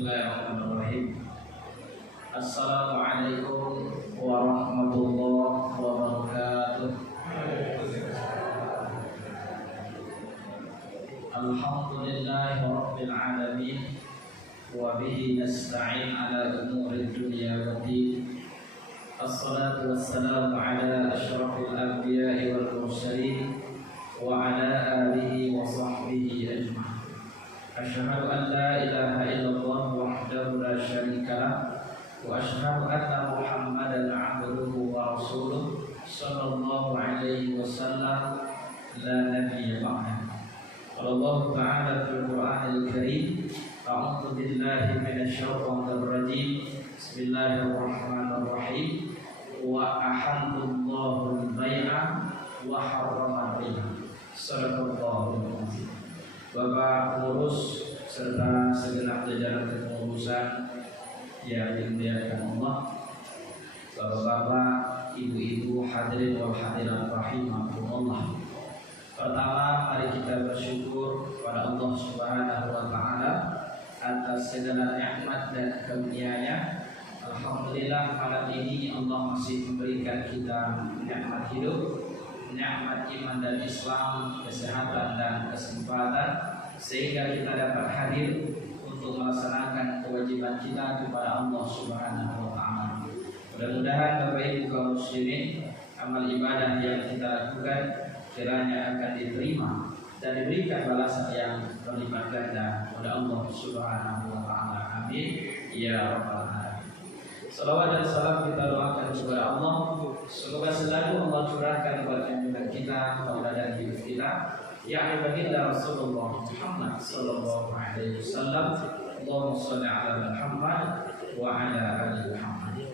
Bismillahirrahmanirrahim. Assalamualaikum warahmatullahi wabarakatuh. Alhamdulillahi rabbil alamin, wa bihi nasta'in ala umuri dunya waddin. Assalatu wassalamu ala asyrafil anbiya'i wal mursalin wa ala alihi wa sahbihi ajma'in. Asyhadu an la ilaha illallah wahdahu la syarika lah wa asyhadu anna Muhammadan 'abduhu wa rasuluh sallallahu alaihi wasallam la nabiyya ba'dahu. Allah Ta'ala fil Qur'anil Karim, a'udzu billahi minasy syaithanir rajim. Bismillahirrahmanirrahim. Wa ahallallahu al-bai'a wa harrama ar-riba. Shadaqallahul azim. Bapak pengurus serta segenap jajaran kepengurusan yang dimuliakan Allah, bapak-bapak, ibu-ibu, hadirin wal hadirat rahimakumullah. Pertama, mari kita bersyukur kepada Allah Subhanahu wa taala atas segala nikmat dan karunia-Nya. Alhamdulillah, malam ini Allah masih memberikan kita nikmat hidup, nikmat iman dan Islam, kesehatan dan kesempatan, sehingga kita dapat hadir untuk melaksanakan kewajiban kita kepada Allah Subhanahu wa taala. Mudah-mudahan Bapak Ibu kaum muslimin, amal ibadah yang kita lakukan kiranya akan diterima dan diberikan balasan yang berlipat ganda oleh Allah Subhanahu wa taala. Amin ya rabbal alamin. Salawat dan salam kita doakan kepada Allah, semoga selalu Allah curahkan kepada junjungan kita, tauladan hidup kita, yakni baginda Rasulullah Muhammad sallallahu alaihi wasallam. Allahumma shalli ala Muhammad wa ala ali Muhammad.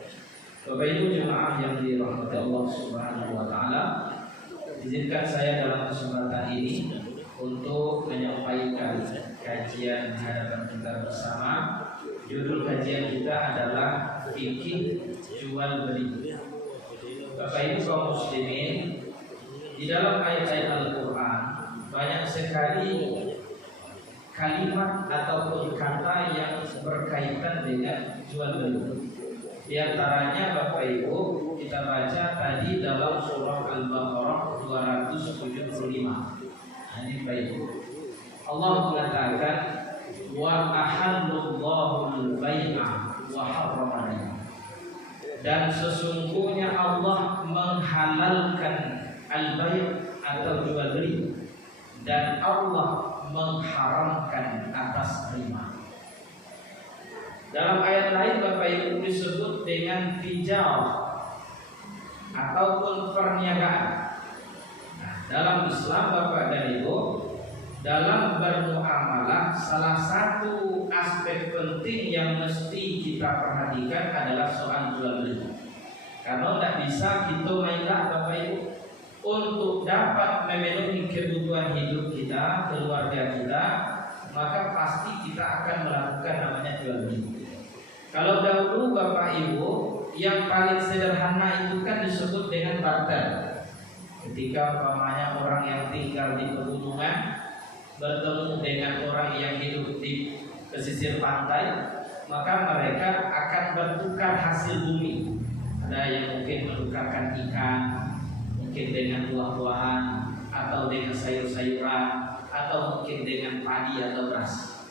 Bapak Ibu jemaah yang dirahmati Allah Subhanahu wa taala, izinkan saya dalam kesempatan ini untuk menyampaikan kajian hadapan kita bersama. Judul kajian kita adalah fikih jual beli. Bapak Ibu kaum muslimin, di dalam ayat-ayat Al-Quran banyak sekali kalimat ataupun kata yang berkaitan dengan jual beli. Di antaranya Bapak Ibu kita baca tadi dalam surah Al-Baqarah 275. Ini Bapak Ibu, Allah mengatakan wa ahallallahu al-bai'a wa harrama ar-riba. Dan sesungguhnya Allah menghalalkan al-bai' atau jual beli, dan Allah mengharamkan atas riba. Dalam ayat lain Bapak Ibu disebut dengan tijarah ataupun perniagaan. Nah, dalam Islam Bapak dan Ibu, dalam bermuamalah salah satu aspek penting yang mesti kita perhatikan adalah soal jual beli. Karena tidak bisa kita mainlah Bapak Ibu, untuk dapat memenuhi kebutuhan hidup kita, keluarga kita, maka pasti kita akan melakukan namanya jual beli. Kalau dahulu Bapak Ibu, yang paling sederhana itu kan disebut dengan barter. Ketika umpamanya orang yang tinggal di pegunungan bertemu dengan orang yang hidup di pesisir pantai, maka mereka akan bertukar hasil bumi. Ada yang mungkin menukarkan ikan, mungkin dengan buah-buahan, atau dengan sayur-sayuran, atau mungkin dengan padi atau beras.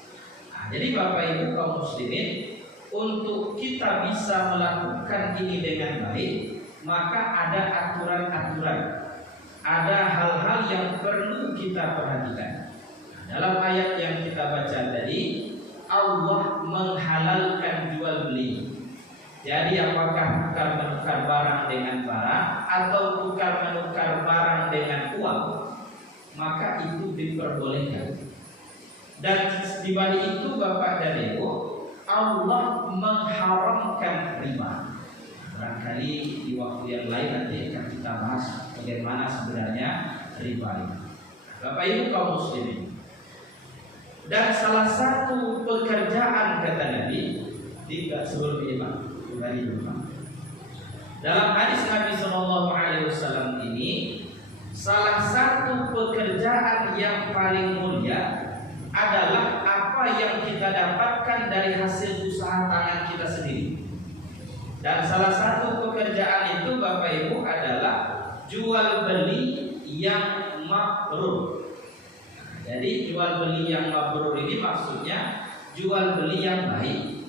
Nah, jadi Bapak Ibu kaum muslimin, untuk kita bisa melakukan ini dengan baik, maka ada aturan-aturan, ada hal-hal yang perlu kita perhatikan. Dalam ayat yang kita baca tadi, Allah menghalalkan jual beli. Jadi apakah tukar menukar barang dengan barang atau tukar menukar barang dengan uang, maka itu diperbolehkan. Dan di balik itu Bapak dan Ibu, Allah mengharamkan riba. Barangkali di waktu yang lain nanti akan kita bahas bagaimana sebenarnya riba ini. Bapak Ibu kaum muslimin, dan salah satu pekerjaan kata Nabi tidak sebelum ini Pak, dalam hadis Nabi Sallallahu Alaihi Wasallam ini, salah satu pekerjaan yang paling mulia adalah apa yang kita dapatkan dari hasil usaha tangan kita sendiri. Dan salah satu pekerjaan itu Bapak Ibu adalah jual beli yang mabrur. Jadi jual beli yang mabrur ini maksudnya jual beli yang baik.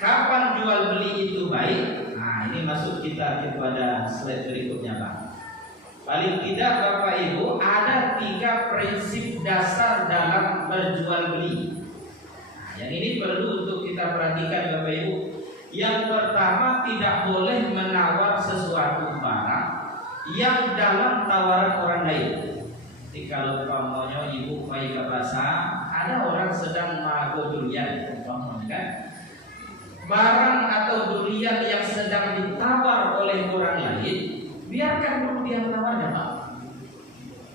Kapan jual beli itu baik? Nah, ini masuk kita kepada slide berikutnya, Pak. Paling tidak Bapak Ibu ada 3 prinsip dasar dalam berjual beli. Nah, yang ini perlu untuk kita perhatikan Bapak Ibu. Yang pertama, tidak boleh menawar sesuatu barang yang dalam tawaran orang lain. Jadi kalau umpamanya ibu mai ke pasar, ada orang sedang mago durian, umpamanya kan, barang atau durian yang sedang ditawar oleh orang lain, biarkan dulu dia menawarnya, Pak.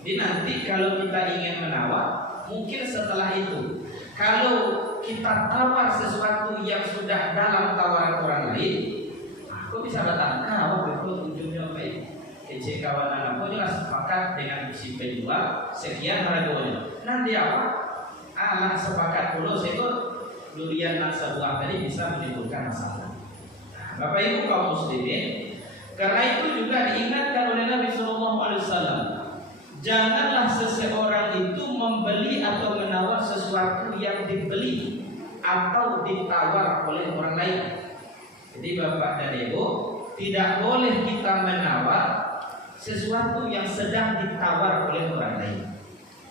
Jadi nanti kalau kita ingin menawar, mungkin setelah itu, kalau kita tawar sesuatu yang sudah dalam tawaran orang lain, aku bisa katakan, betul ujungnya baik. Ejek kawanan aku jelas sepakat dengan si penjual sekian harganya. Nanti apa? Anak sepakat dulu sekot durian dan sebuah tadi bisa menimbulkan masalah. Nah, Bapak Ibu kaum muslimin, karena itu juga diingatkan oleh Nabi SAW, janganlah seseorang itu membeli atau menawar sesuatu yang dibeli atau ditawar oleh orang lain. Jadi Bapak dan Ibu, tidak boleh kita menawar sesuatu yang sedang ditawar oleh orang lain.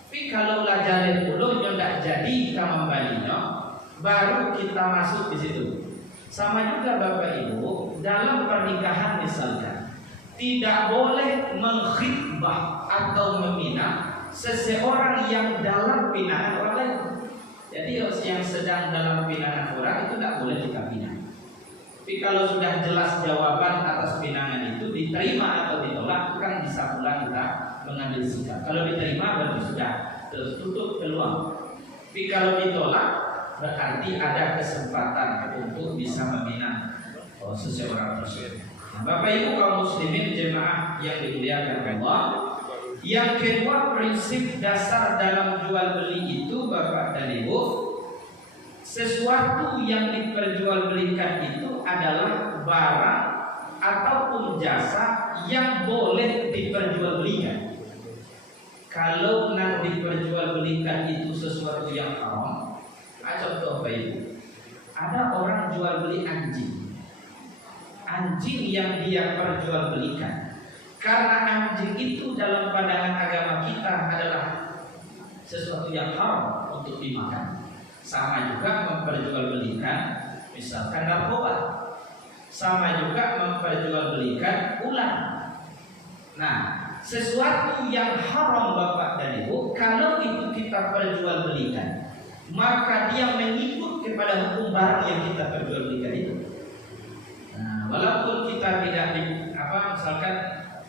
Tapi kalau lajare dulu tidak jadi kita membelinya, baru kita masuk di situ. Sama juga Bapak Ibu dalam pernikahan misalkan, tidak boleh mengkhitbah atau meminang seseorang yang dalam pinangan orang lain. Jadi yang sedang dalam pinangan orang itu tidak boleh kita pinang. Tapi kalau sudah jelas jawaban atas pinangan itu diterima atau ditolak, kan bisa pula kita mengambil sikap. Kalau diterima berarti sudah tertutup peluang. Tapi kalau ditolak berarti ada kesempatan untuk bisa meminang seseorang tersebut. Nah, Bapak Ibu kaum muslimin jemaah yang dimuliakan Allah, yang kedua prinsip dasar dalam jual beli itu Bapak dan Ibu, sesuatu yang diperjualbelikan itu adalah barang ataupun jasa yang boleh diperjualbelikan. Kalau nak diperjualbelikan itu sesuatu yang haram, contoh Bapak Ibu, ada orang jual beli anjing. Anjing yang dia perjualbelikan, karena anjing itu dalam pandangan agama kita adalah sesuatu yang haram untuk dimakan. Sama juga memperjualbelikan misalkan narkoba, sama juga memperjualbelikan ular. Nah, sesuatu yang haram Bapak dan Ibu, kalau itu kita perjualbelikan, maka dia mengikut kepada hukum barang yang kita perjualbelikan itu. Nah, walaupun kita tidak misalkan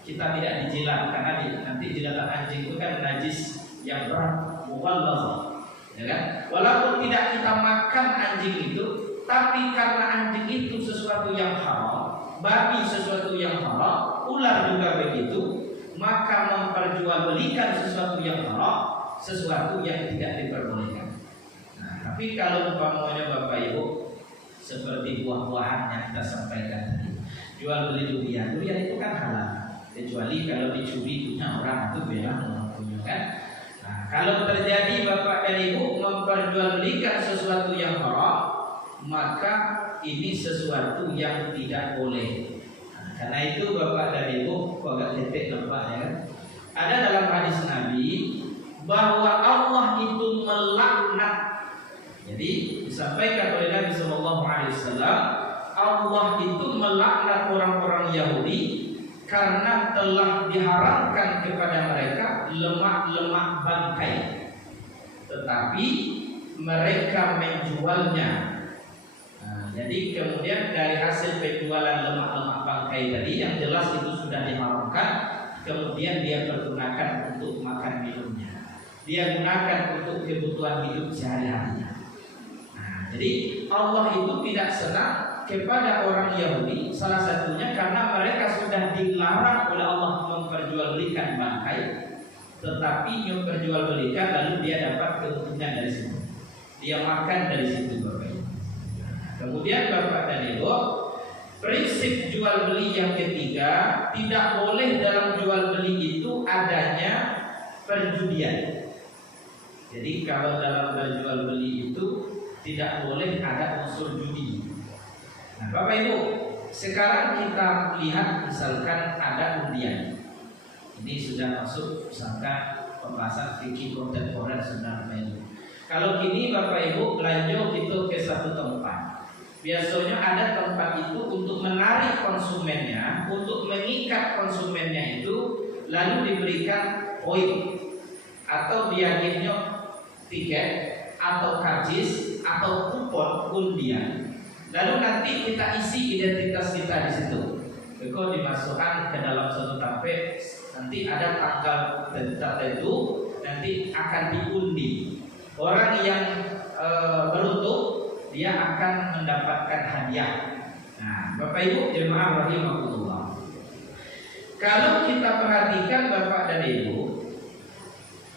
kita tidak dijilat, karena nanti jilatan anjing itu kan najis yang berat, mughalladh. Ya kan? Walaupun tidak kita makan anjing itu, tapi karena anjing itu sesuatu yang haram, babi sesuatu yang haram, ular juga begitu, maka memperjualbelikan sesuatu yang haram, sesuatu yang tidak diperbolehkan. Nah, tapi kalau umpamanya Bapak Ibu seperti buah-buahan yang kita sampaikan tadi, jual beli durian itu kan halal, kecuali kalau dicuri punya orang itu beda orang punya kan. Kalau terjadi Bapak dan Ibu memperjualbelikan sesuatu yang haram, maka ini sesuatu yang tidak boleh. Nah, karena itu Bapak dan Ibu, agak titik nampak ya kan? Ada dalam hadis Nabi bahwa Allah itu melaknat. Jadi disampaikan oleh Nabi SAW, Allah itu melaknat orang-orang Yahudi karena telah diharamkan kepada mereka lemak-lemak bangkai, tetapi mereka menjualnya. Nah, jadi kemudian dari hasil penjualan lemak-lemak bangkai tadi yang jelas itu sudah diharamkan, kemudian dia pergunakan untuk makan minumnya, dia gunakan untuk kebutuhan hidup sehari-harinya. Nah, jadi Allah itu tidak senang kepada orang Yahudi, salah satunya karena mereka sudah dilarang oleh Allah memperjualbelikan bangkai, tetapi memperjualbelikan lalu dia dapat keuntungan dari situ, dia makan dari situ Bapak Ibu. Kemudian Bapak dan Ibu, prinsip jual beli yang ketiga, tidak boleh dalam jual beli itu adanya perjudian. Jadi kalau dalam berjual beli itu tidak boleh ada unsur judi. Nah Bapak Ibu, sekarang kita lihat misalkan ada undian. Ini sudah masuk misalkan pembahasan fikih kontemporer sebenarnya. Kalau kini Bapak Ibu belanja itu ke satu tempat, biasanya ada tempat itu untuk menarik konsumennya, untuk mengikat konsumennya itu, lalu diberikan poin atau diagennya tiket atau karcis atau kupon undian. Lalu nanti kita isi identitas kita di situ. Kalau dimasukkan ke dalam satu tape, nanti ada tanggal tertentu, nanti akan diundi. Orang yang beruntung dia akan mendapatkan hadiah. Nah, Bapak Ibu jemaah rahimahullah. Kalau kita perhatikan Bapak dan Ibu,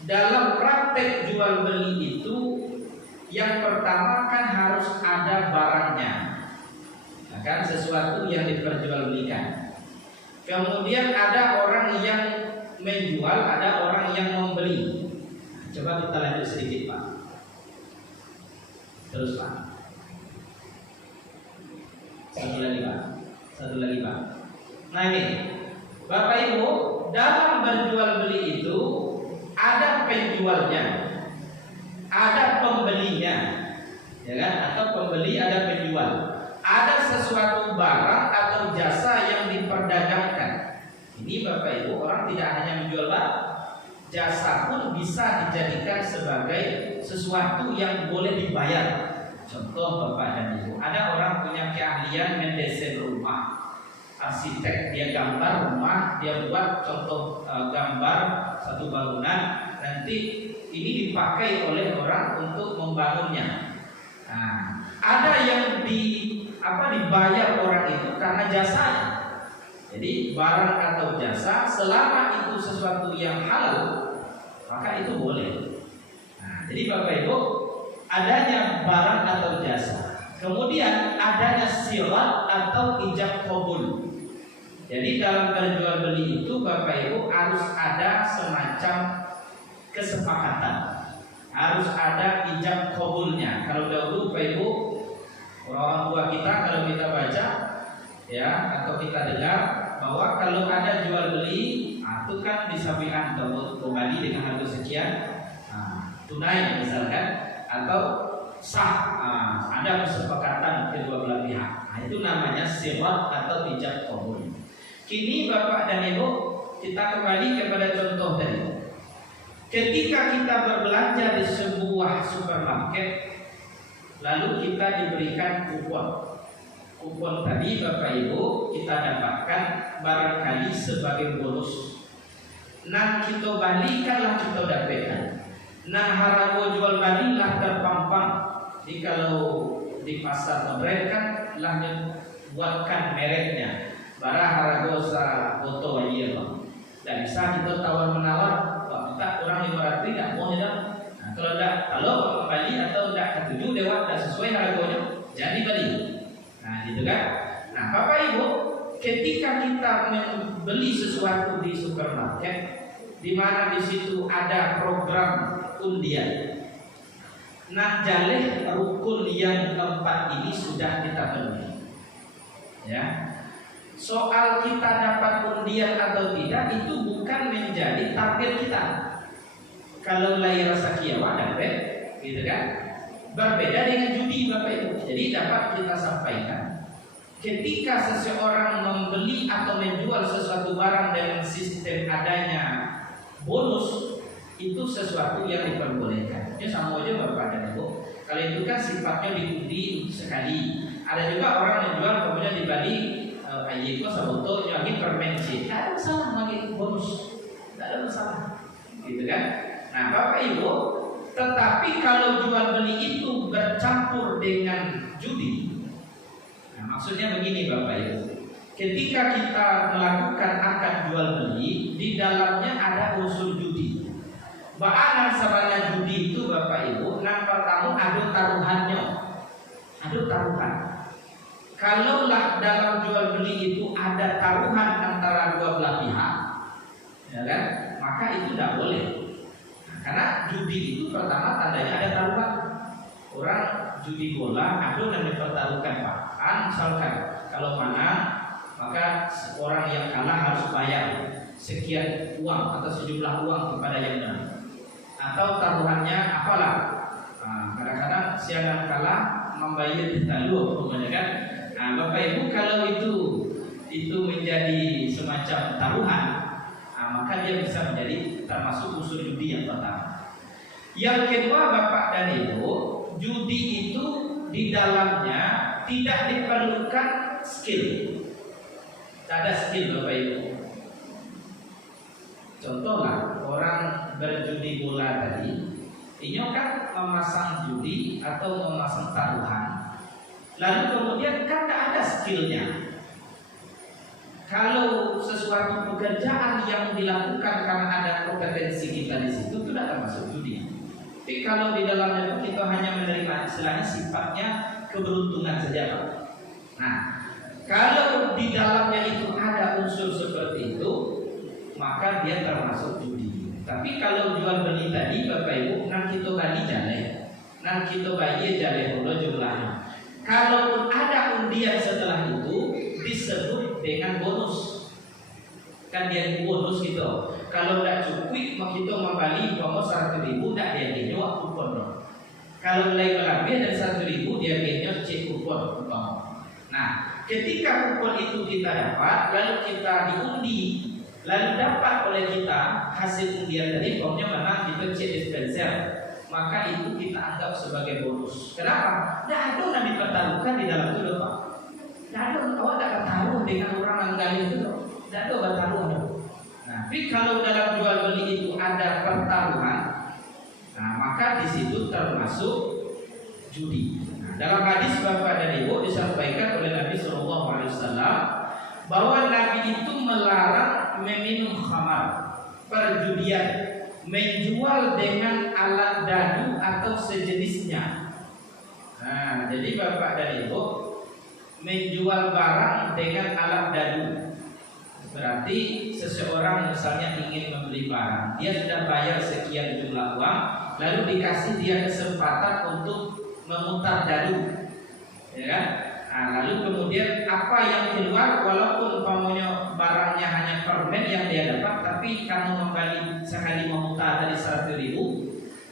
dalam praktek jual beli itu yang pertama kan harus ada barangnya. Kan sesuatu yang diperjualbelikan. Kemudian ada orang yang menjual, ada orang yang membeli. Coba kita lanjut sedikit Pak. Terus Pak. Satu lagi Pak. Nah ini, Bapak Ibu, dalam berjual beli itu ada penjualnya, ada pembelinya, ya kan? Atau pembeli ada penjual. Ada sesuatu barang atau jasa yang diperdagangkan. Ini Bapak Ibu, orang tidak hanya menjual barang, jasa pun bisa dijadikan sebagai sesuatu yang boleh dibayar. Contoh Bapak dan Ibu, ada orang punya keahlian mendesain rumah, arsitek, dia gambar rumah, dia buat contoh gambar satu bangunan, nanti ini dipakai oleh orang untuk membangunnya. Nah, ada yang dibayar orang itu karena jasanya. Jadi barang atau jasa selama itu sesuatu yang halal, maka itu boleh. Nah, jadi Bapak Ibu, adanya barang atau jasa, kemudian adanya sirat atau ijab qabul. Jadi dalam berjual beli itu Bapak Ibu harus ada semacam kesepakatan, harus ada ijab qabulnya. Kalau dahulu Bapak Ibu, orang tua kita kalau kita baca ya atau kita dengar bahwa kalau ada jual beli itu kan disampaikan kembali dengan harga sekian, tunai misalkan, atau sah, ada kesepakatan kedua belah pihak. Nah, itu namanya sirat atau ijab qabul. Kini Bapak dan Ibu, kita kembali kepada contoh tadi. Ketika kita berbelanja di sebuah supermarket, lalu kita diberikan kupon. Kupon tadi Bapak Ibu kita dapatkan barangkali sebagai bonus. Nah kita balikanlah kita dapatkan. Nah harga jual balilah terpampang. Jadi kalau di pasar modern kan lah buatkan mereknya. Barang harga sa foto aja Bang. Dan bisa kita tawar menawar. Pak kita orang 500 tidak mau tidak. Nah, kalau bali atau tidak ketujuh dewan tidak sesuai harganya, jadi bali. Nah, gitu kan? Nah, Bapak Ibu, ketika kita membeli sesuatu di supermarket, di mana di situ ada program undian. Nah, jalih rukun yang keempat ini sudah kita penuhi. Ya. Soal kita dapat undian atau tidak itu bukan menjadi target kita. Kalau lahir rasa kiawa dapat, gitu kan? Berbeda dengan judi Bapak Ibu. Jadi dapat kita sampaikan, ketika seseorang membeli atau menjual sesuatu barang dengan sistem adanya bonus, itu sesuatu yang diperbolehkan. Ini sama aja Bapak dan Ibu. Kalau itu kan sifatnya diundi sekali. Ada juga orang menjual kemudian dibalik ayiko saboto lagi permen C. Tidak ada masalah lagi bonus. Tidak ada masalah. Gitu kan? Nah Bapak Ibu, tetapi kalau jual beli itu bercampur dengan judi, nah, maksudnya begini Bapak Ibu, ketika kita melakukan akad jual beli, di dalamnya ada unsur judi. Baanan sabana judi itu Bapak Ibu, nan pertama ada taruhannya. Ada taruhan. Kalaulah dalam jual beli itu ada taruhan antara dua belah pihak, ya kan? Maka itu tidak boleh. Nah, karena judi itu pertama tandanya ada taruhan. Orang judi bola ada yang dipertaruhkan Pak. Misalkan kalau menang maka orang yang kalah harus bayar sekian uang atau sejumlah uang kepada yang menang. Atau taruhannya apalah? Nah, kadang-kadang siang kalah membayar ditalu, umpamanya kan? Nah, Bapak Ibu kalau itu menjadi semacam taruhan, maka dia bisa menjadi termasuk unsur judi yang pertama. Yang kedua Bapak dan Ibu, judi itu di dalamnya tidak diperlukan skill. Tidak ada skill Bapak Ibu. Contohlah orang berjudi bola tadi, ini kan memasang judi atau memasang taruhan. Lalu kemudian kan tidak ada skillnya. Kalau sesuatu pekerjaan yang dilakukan karena ada kompetensi kita di situ, itu tidak termasuk judi. Tapi kalau di dalamnya kita hanya menerima istilahnya sifatnya keberuntungan saja Pak. Nah, kalau di dalamnya itu ada unsur seperti itu, maka dia termasuk judi. Tapi kalau jual beli tadi Bapak Ibu, nan kita bagi jale, nan kita bagi jale pula jumlahnya. Kalau ada undian setelah itu disebut dengan bonus. Kan dia bonus gitu. Kalau tidak cukup, maka kita membeli bonus 100.000, tidak dia gini kupon. Kalau mulai lebih dari 100.000, dia gini cek kupon. Nah, ketika kupon itu kita dapat, lalu kita diundi, lalu dapat oleh kita hasil undian tadi, pokoknya menang kita cek dispenser, maka itu kita anggap sebagai bonus. Kenapa? Tidak ada yang dipertaruhkan di dalam itu Pak. Tidak ada, awak tidak bertaruh dengan orang yang gali itu, tidak ada bertaruh. Nah, tapi kalau dalam jual beli itu ada pertaruhan, nah maka di situ termasuk judi. Nah, dalam hadis Bapak dan Ibu disampaikan oleh Nabi SAW bahwa Nabi itu melarang meminum khamar, perjudian, menjual dengan alat dadu atau sejenisnya. Nah, jadi Bapak dan Ibu menjual barang dengan alat dadu. Berarti seseorang misalnya ingin membeli barang, dia sudah bayar sekian jumlah uang, lalu dikasih dia kesempatan untuk memutar dadu, ya kan? Nah, lalu kemudian apa yang keluar, walaupun umpamanya barangnya hanya permen yang dia dapat, tapi kamu kembali sekali memutar dari 100.000,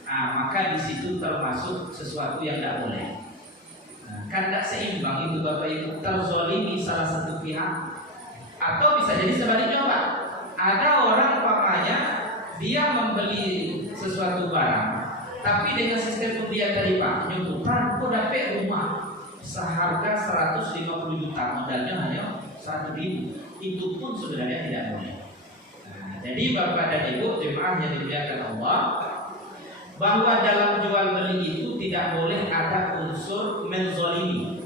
maka di situ termasuk sesuatu yang tidak boleh. Nah, kan tidak seimbang itu Bapak Ibu, terzolimi salah satu pihak. Atau bisa jadi sebaliknya Pak. Ada orang umpamanya dia membeli sesuatu barang, tapi dengan sistem undian tadi Pak, nyututan kok dapat rumah seharga 150 juta, modalnya hanya 100.000. Itu pun sebenarnya tidak boleh. Nah, jadi Bapak dan Ibu jemaah yang dimuliakan Allah, bahwa dalam jual beli itu tidak boleh ada unsur menzolimi.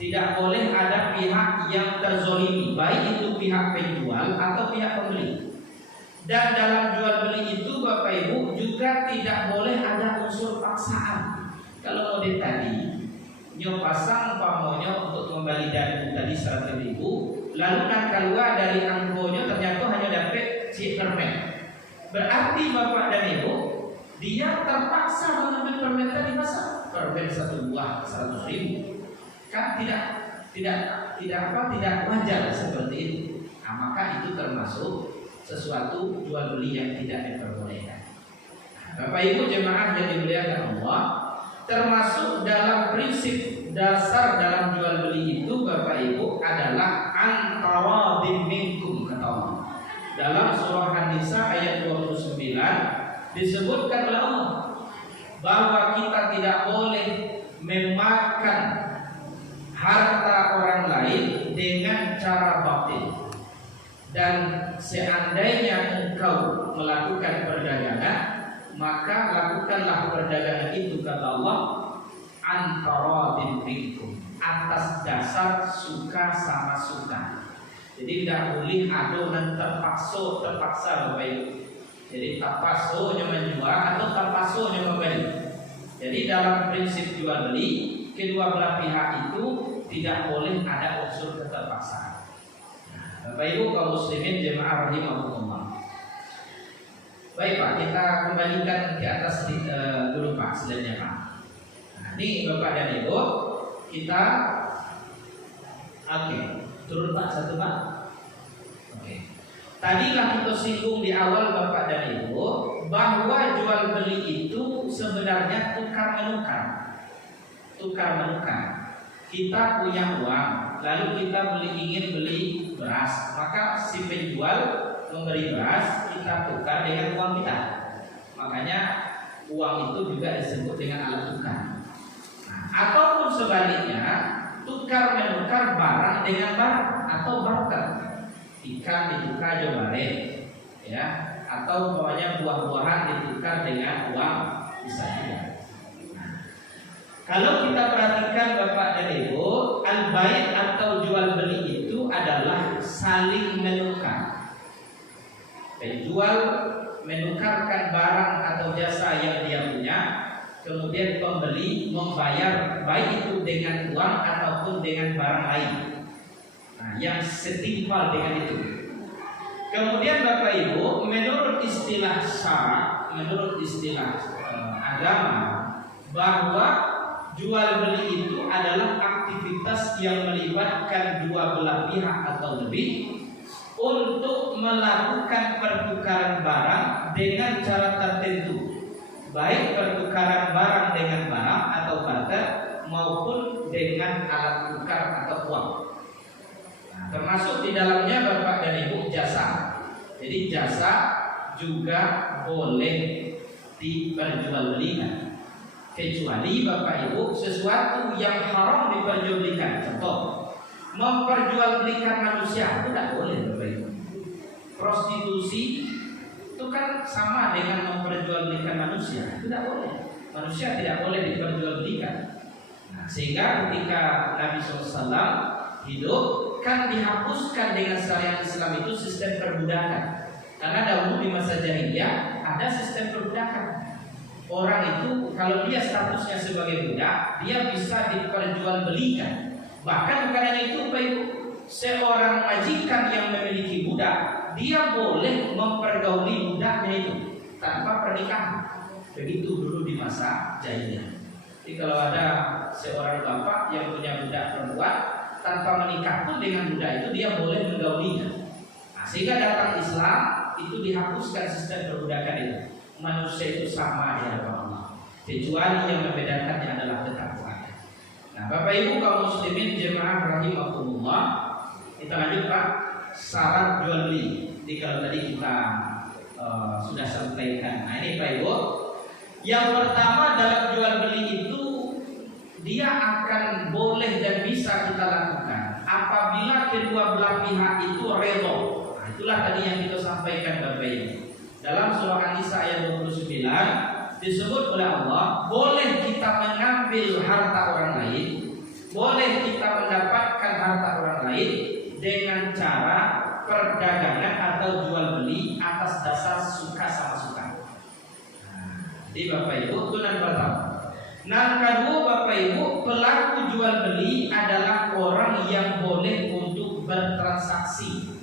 Tidak boleh ada pihak yang terzolimi, baik itu pihak penjual atau pihak pembeli. Dan dalam jual beli itu Bapak Ibu juga tidak boleh ada unsur paksaan. Kalau model tadi nyo pasang pamonya untuk kembali dadu tadi 100.000, lalu kan keluar dari angkonya ternyata hanya dapat si permen. Berarti Bapak dan Ibu dia terpaksa mengambil permen tadi, masa permen satu buah 100.000. Kan tidak wajar seperti itu. Nah, maka itu termasuk sesuatu jual beli yang tidak diperbolehkan. Bapak Ibu jemaah yang dimuliakan Allah, termasuk dalam prinsip dasar dalam jual beli itu Bapak Ibu adalah antara minkum, kata Allah. Dalam surah An-Nisa ayat 29 disebutkan oleh Allah bahwa kita tidak boleh memakan harta orang lain dengan cara batil. Dan seandainya engkau melakukan perdagangan, maka lakukanlah perdagangan itu, kata Allah, antara minkum, atas dasar suka sama suka. Jadi tidak boleh ada dan terpaksa Bapak Ibu. Jadi tapasonya menjual atau tapasonya membeli. Jadi dalam prinsip jual beli, kedua belah pihak itu tidak boleh ada unsur keterpaksaan. Nah, Bapak Ibu kaum muslimin jemaah rahimahumullah. Baik Pak, kita kembalikan ke atas dulu Pak, slide-nya Pak. Nah, ini Bapak dan Ibu, kita turun Pak, satu Pak. Tadilah kita singgung di awal Bapak dan Ibu bahwa jual beli itu sebenarnya tukar menukar. Tukar menukar. Kita punya uang, lalu kita ingin beli beras, maka si penjual memberi beras, kita tukar dengan uang kita. Makanya uang itu juga disebut dengan alat tukar. Nah, ataupun sebaliknya, tukar menukar barang dengan barang atau barter. Ikan ditukar jomare, ya, atau pokoknya buah-buahan ditukar dengan uang, bisa juga. Nah, kalau kita perhatikan Bapak dan Ibu, al-bai' atau jual beli itu adalah saling menukar. Penjual menukarkan barang atau jasa yang dia punya, kemudian pembeli membayar baik itu dengan uang ataupun dengan barang lain. Nah, yang setimpal dengan itu. Kemudian Bapak Ibu, menurut istilah syara, menurut istilah agama, bahwa jual beli itu adalah aktivitas yang melibatkan dua belah pihak atau lebih untuk melakukan pertukaran barang dengan cara tertentu, baik pertukaran barang dengan barang atau barter maupun dengan alat tukar atau uang. Termasuk di dalamnya Bapak dan Ibu jasa. Jadi jasa juga boleh diperjualbelikan, kecuali Bapak Ibu sesuatu yang haram diperjualbelikan. Contoh, memperjualbelikan manusia itu tidak boleh Bapak Ibu. Prostitusi itu kan sama dengan memperjualbelikan manusia, itu tidak boleh. Manusia tidak boleh diperjualbelikan. Nah, sehingga ketika Nabi SAW hidup, kan dihapuskan dengan syariat Islam itu sistem perbudakan. Karena dahulu di masa jahiliyah ada sistem perbudakan. Orang itu kalau dia statusnya sebagai budak, dia bisa diperjualbelikan. Bahkan bukan hanya itu Pak Ibu, seorang majikan yang memiliki budak, dia boleh mempergauli budaknya itu tanpa pernikahan. Begitu dulu di masa jahiliyah. Jadi kalau ada seorang bapak yang punya budak perempuan, tanpa menikah pun dengan budak itu dia boleh menggaulinya. Nah, sehingga datang Islam itu dihapuskan sistem perbudakan itu. Manusia itu sama di hadapan Allah, kecuali yang membedakannya adalah ketakwaan. Nah, Bapak Ibu kaum muslimin jemaah rahimahumullah, kita lanjut Pak, syarat jual beli. Jadi kalau tadi kita sudah sampaikan. Nah, ini Pak Ibu, yang pertama dalam jual beli itu dia akan boleh dan bisa kita lakukan apabila kedua belah pihak itu redha. Nah, itulah tadi yang kita sampaikan Bapak Ibu. Dalam surah An-Nisa ayat 29 disebut oleh Allah, boleh kita mengambil harta orang lain, boleh kita mendapatkan harta orang lain dengan cara perdagangan atau jual beli atas dasar suka sama suka. Nah, jadi Bapak Ibu itu yang pertama. Nah, kedua Bapak Ibu, pelaku jual beli adalah orang yang boleh untuk bertransaksi.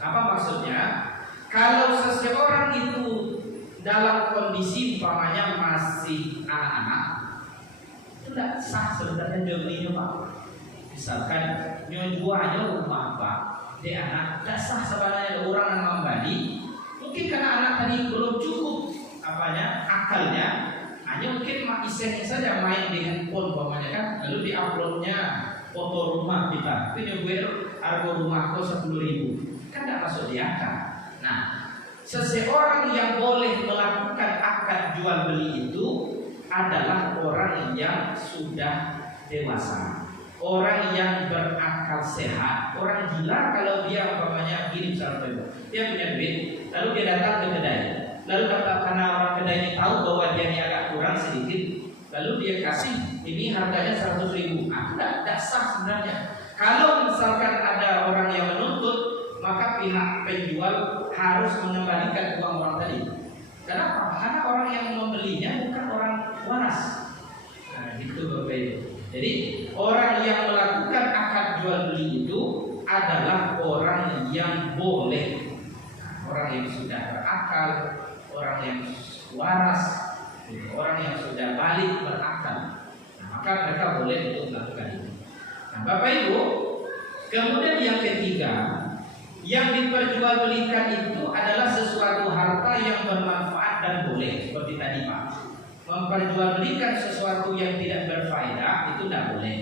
Apa maksudnya? Kalau seseorang itu dalam kondisi umpamanya masih anak-anak, itu tidak sah sebenarnya jual belinya Pak. Misalkan jualnya rumah Pak, dia anak tidak sah sebenarnya orang yang membeli. Mungkin karena anak tadi belum cukup akalnya. Hanya mungkin iseng saja main di handphone umpamanya kan, lalu diuploadnya foto rumah kita, itu nyobain harga rumahku 10.000, kan tidak masuk di akal. Nah, seseorang yang boleh melakukan akad jual beli itu adalah orang yang sudah dewasa, orang yang berakal sehat. Orang gila kalau dia umpamanya gini misalnya, dia punya duit, lalu dia datang ke kedai. Lalu karena orang kedai ini tahu bahwa dia ini agak kurang sedikit, lalu dia kasih ini harganya 100.000. Tidak sah sebenarnya. Kalau misalkan ada orang yang menuntut maka pihak penjual harus mengembalikan uang orang tadi. Kenapa? Karena orang yang membelinya bukan orang waras. Nah, gitu Bapak Ibu. Jadi orang yang melakukan akad jual beli itu adalah orang yang boleh, orang yang sudah berakal, orang yang waras, orang yang sudah balik berakal. Nah, maka mereka boleh untuk melakukan itu. Nah, Bapak Ibu, kemudian yang ketiga, yang diperjualbelikan itu adalah sesuatu harta yang bermanfaat dan boleh, seperti tadi Pak. Memperjualbelikan sesuatu yang tidak berfaedah itu tidak boleh.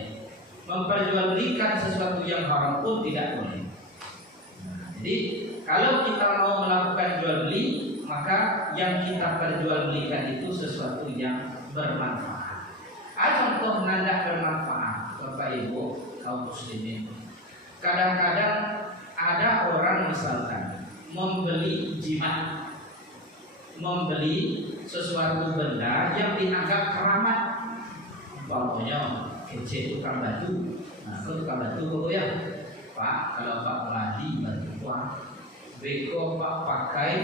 Memperjualbelikan sesuatu yang haram pun tidak boleh. Nah, jadi kalau kita mau melakukan jual beli, maka yang kita perjualbelikan itu sesuatu yang bermanfaat. Contoh nanda bermanfaat, Bapak Ibu kaum muslimin. Kadang-kadang ada orang misalkan membeli jimat, membeli sesuatu benda yang dianggap keramat. Contohnya kece tukang batu. Nah, kalau tukang batu kok ya Pak, kalau Pak meladi batu tua, beko Pak pakai,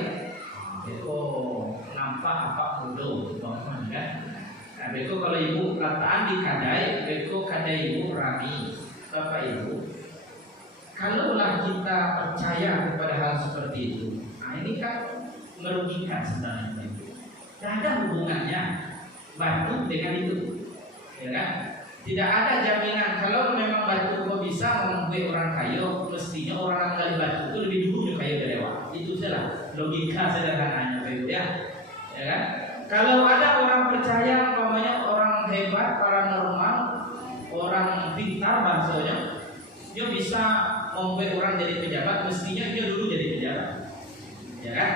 beko nampak apa kudo, kan? Nah, beko kalau ibu letaan di kadai, beko kadai ibu rami. Bapak Ibu, kalaulah kita percaya kepada hal seperti itu, nah ini kan merugikan sebenarnya. Tidak ada hubungannya batu dengan itu, ya kan? Tidak ada jaminan kalau memang batu kok bisa membuat orang kaya, mestinya orang yang batu itu lebih dulu kaya berlewat. Itu salah logika sederhananya, ya kan? Kalau ada orang percaya, umpamanya orang hebat, paranormal, orang pintar bahasanya, dia bisa membuat orang jadi pejabat, mestinya dia dulu jadi pejabat, ya kan?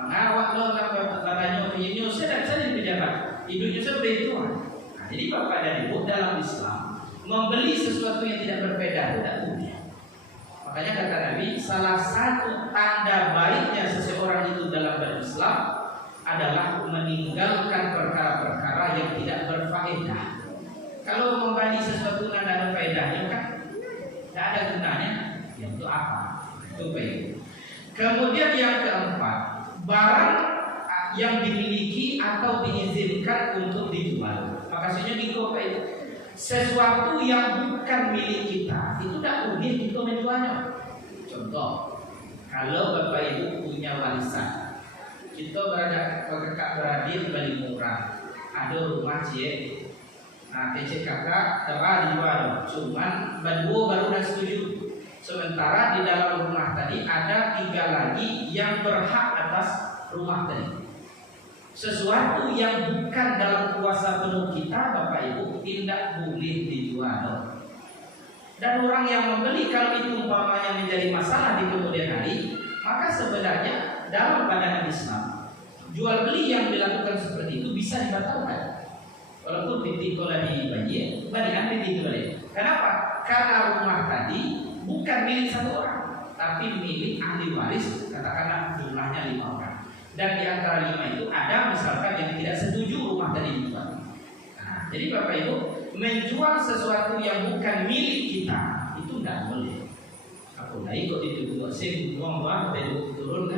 Maka waktu katanya ini saya jadi pejabat, hidupnya sudah itu. Nah, jadi Bapak dan Ibu dalam Islam membeli sesuatu yang tidak berbeda tidak boleh. Makanya kata Nabi, salah satu tanda baiknya seseorang itu dalam berislam adalah meninggalkan perkara-perkara yang tidak berfaedah. Kalau membeli sesuatu yang tidak berfaedahnya kan tidak ada gunanya. Itu apa? Itu baik. Kemudian yang keempat, barang yang dimiliki atau diizinkan untuk dijual. Maksudnya gitu Pak Ibu. Sesuatu yang bukan milik kita itu tidak boleh kita menjualnya. Contoh, kalau Bapak Ibu punya warisan, kita kakak beradik beli murah, ada rumah cie. Nah, kecil kakak telah dijual, cuman berdua baru dah setuju. Sementara di dalam rumah tadi ada 3 lagi yang berhak atas rumah tadi. Sesuatu yang bukan dalam kuasa penuh kita, Bapak Ibu, tidak boleh dijual. Dan orang yang membeli kalau itu umpamanya menjadi masalah di kemudian hari, maka sebenarnya dalam pandangan Islam, jual beli yang dilakukan seperti itu bisa dibatalkan. Walaupun titik kola dibayar, balikan titik balik. Kenapa? Karena rumah tadi bukan milik satu orang, tapi milik ahli waris, katakanlah jumlahnya 5 orang. Dan di antara 5 itu ada misalkan yang tidak setuju rumah tadi dijual. Nah, jadi Bapak Ibu, menjual sesuatu yang bukan milik kita itu tidak boleh. Aku naik kok dituduh sing buang-buang dari turun